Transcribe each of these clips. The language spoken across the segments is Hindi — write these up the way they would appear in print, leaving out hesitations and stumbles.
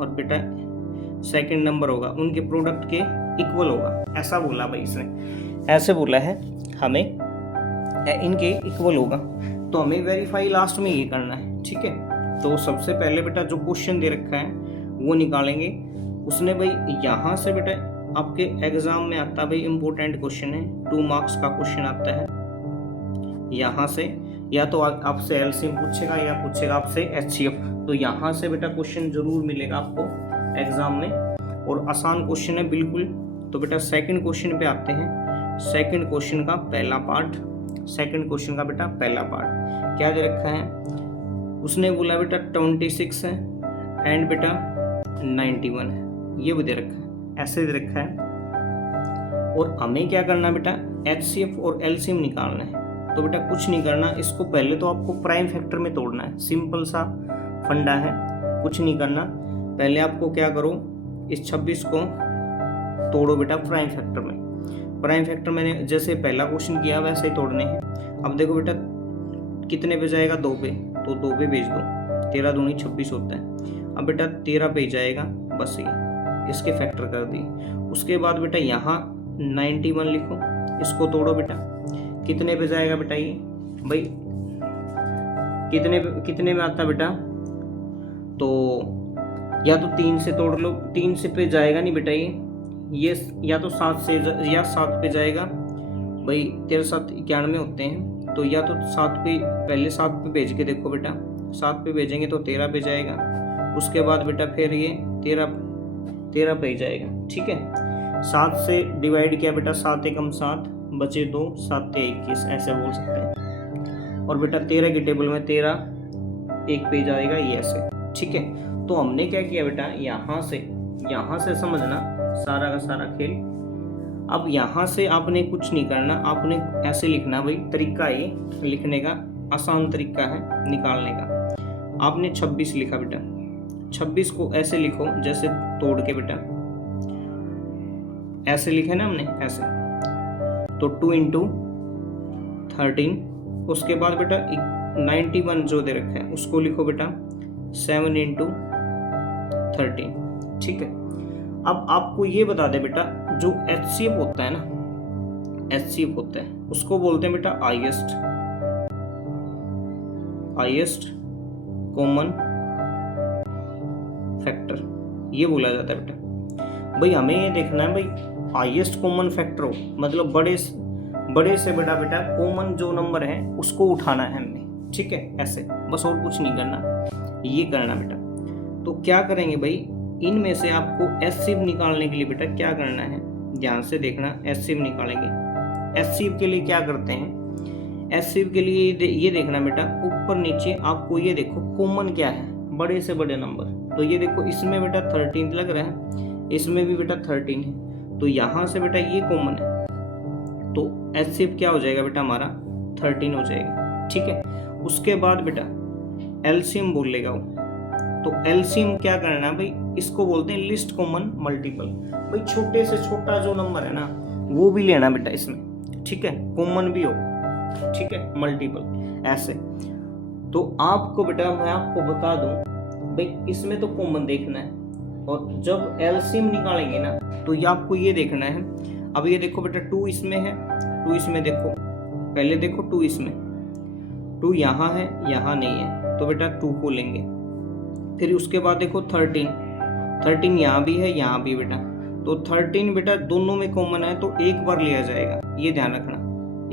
और बेटा सेकंड नंबर होगा उनके प्रोडक्ट के इक्वल होगा, ऐसा बोला भाई इसने, ऐसे बोला है हमें इनके इक्वल होगा। तो हमें वेरीफाई लास्ट में ये करना है, ठीक है। तो सबसे पहले बेटा जो क्वेश्चन दे रखा है वो निकालेंगे। उसने भाई यहाँ से बेटा आपके एग्जाम में आता है भाई इम्पोर्टेंट क्वेश्चन है, 2 मार्क्स का क्वेश्चन आता है। यहाँ से या तो आपसे एलसीएम पूछेगा या पूछेगा आपसे एचसीएफ। तो यहाँ से बेटा क्वेश्चन जरूर मिलेगा आपको एग्जाम में, और आसान क्वेश्चन है बिल्कुल। तो बेटा सेकंड क्वेश्चन पे आते हैं। सेकंड क्वेश्चन का पहला पार्ट, सेकंड क्वेश्चन का बेटा पहला पार्ट क्या दे रखा है, उसने बोला बेटा 26 है एंड बेटा 91 है, ये भी दे रखा है, ऐसे दे रखा है। और हमें क्या करना है बेटा, एचसीएफ और एलसीएम निकालना है। तो बेटा कुछ नहीं करना, इसको पहले तो आपको प्राइम फैक्टर में तोड़ना है, सिंपल सा फंडा है, कुछ नहीं करना। पहले आपको क्या करो, इस 26 को तोड़ो बेटा प्राइम फैक्टर में। प्राइम फैक्टर मैंने जैसे पहला क्वेश्चन किया वैसे ही तोड़ने हैं। अब देखो बेटा कितने पे जाएगा, 2 पे, तो 2 पे भेज दो, 13 दूनी 26 होता है। अब बेटा 13 पे जाएगा, बस ये इसके फैक्टर कर दिए। उसके बाद बेटा यहाँ 91 लिखो, इसको तोड़ो बेटा, कितने पे जाएगा बेटा ये, भाई कितने में आता बेटा, तो या तो 3 से तोड़ लो, 3 से पे जाएगा नहीं बेटा ये या तो 7 से या 7 पे जाएगा, भाई 13 7 91 होते हैं। तो या तो 7 पे, पहले 7 पे भेज के देखो बेटा, 7 पे भेजेंगे तो 13 पे जाएगा। उसके बाद बेटा फिर ये 13 पे जाएगा, ठीक है। 7 से डिवाइड किया बेटा, 7 एकम 7 बचे 2, 7 21, ऐसे बोल सकते हैं। और बेटा 13 की टेबल में 13 एक पे जाएगा, ये ऐसे, ठीक है। तो हमने क्या किया बेटा, यहाँ से समझना सारा का सारा खेल। अब यहाँ से आपने कुछ नहीं करना, आपने ऐसे लिखना भाई, तरीका ये लिखने का आसान तरीका है निकालने का। आपने 26 लिखा बेटा, 26 को ऐसे लिखो जैसे तोड़ के बेटा, ऐसे लिखे ना हमने, ऐसे। तो 2 × 13, उसके बाद बेटा 91 जो दे रखा है उसको लिखो बेटा 7 × 13, ठीक है। अब आपको ये बता दे बेटा, जो एचसीएफ होता है ना, एचसीएफ होता है उसको बोलते हैं बेटा हाईएस्ट कॉमन फैक्टर, ये बोला जाता है बेटा। भाई हमें ये देखना है भाई हाईएस्ट कॉमन फैक्टर हो, मतलब बड़े से बड़ा बेटा कॉमन जो नंबर है उसको उठाना है हमने, ठीक है, ऐसे बस, और कुछ नहीं करना, ये करना बेटा। तो क्या करेंगे भाई, इनमें से आपको एचसीएफ निकालने के लिए बेटा क्या करना है, ध्यान से देखना। एचसीएफ निकालेंगे, एचसीएफ के लिए क्या करते हैं, एचसीएफ के लिए ये देखना बेटा, ऊपर नीचे आपको ये देखो कॉमन क्या है, बड़े से बड़े नंबर। तो ये देखो इसमें बेटा 13 लग रहा है, इसमें भी बेटा 13 है, तो यहाँ से बेटा ये कॉमन है, तो एचसीएफ क्या हो जाएगा बेटा हमारा 13 हो जाएगा, ठीक है। उसके बाद बेटा एलसीएम बोलेगा वो, तो एलसीएम क्या करना है भाई, इसको बोलते हैं लिस्ट कॉमन मल्टीपल। भाई छोटे से छोटा जो नंबर है ना वो भी लेना बेटा इसमें, ठीक है, कॉमन भी हो, ठीक है, मल्टीपल ऐसे। तो आपको बेटा मैं आपको बता दूं भाई, इसमें तो कॉमन देखना है, और जब एलसीएम निकालेंगे ना तो ये आपको ये देखना है। अब ये देखो बेटा 2 इसमें है, 2 इसमें देखो, पहले देखो 2 इसमें, 2 यहाँ है, यहाँ नहीं है, तो बेटा 2 को लेंगे। फिर उसके बाद देखो 13 यहाँ भी है, यहाँ भी बेटा, तो 13 बेटा दोनों में कॉमन है तो एक बार लिया जाएगा, ये ध्यान रखना,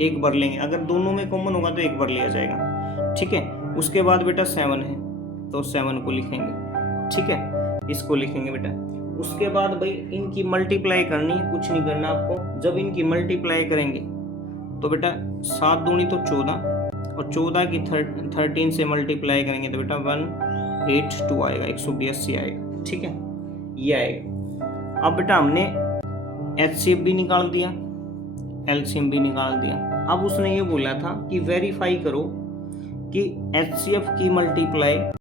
एक बार लेंगे, अगर दोनों में कॉमन होगा तो एक बार लिया जाएगा, ठीक है। उसके बाद बेटा 7 है, तो 7 को लिखेंगे, ठीक है, इसको लिखेंगे बेटा। उसके बाद भाई इनकी मल्टीप्लाई करनी है, कुछ नहीं करना आपको। जब इनकी मल्टीप्लाई करेंगे तो बेटा 7 दूनी तो 14, और 14 की 13 से मल्टीप्लाई करेंगे तो बेटा 182 आएगा, 182 आएगा, ठीक है, ये आएगा। अब बेटा हमने एचसीएफ भी निकाल दिया, एलसीएम भी निकाल दिया। अब उसने ये बोला था कि वेरीफाई करो कि एचसीएफ की मल्टीप्लाई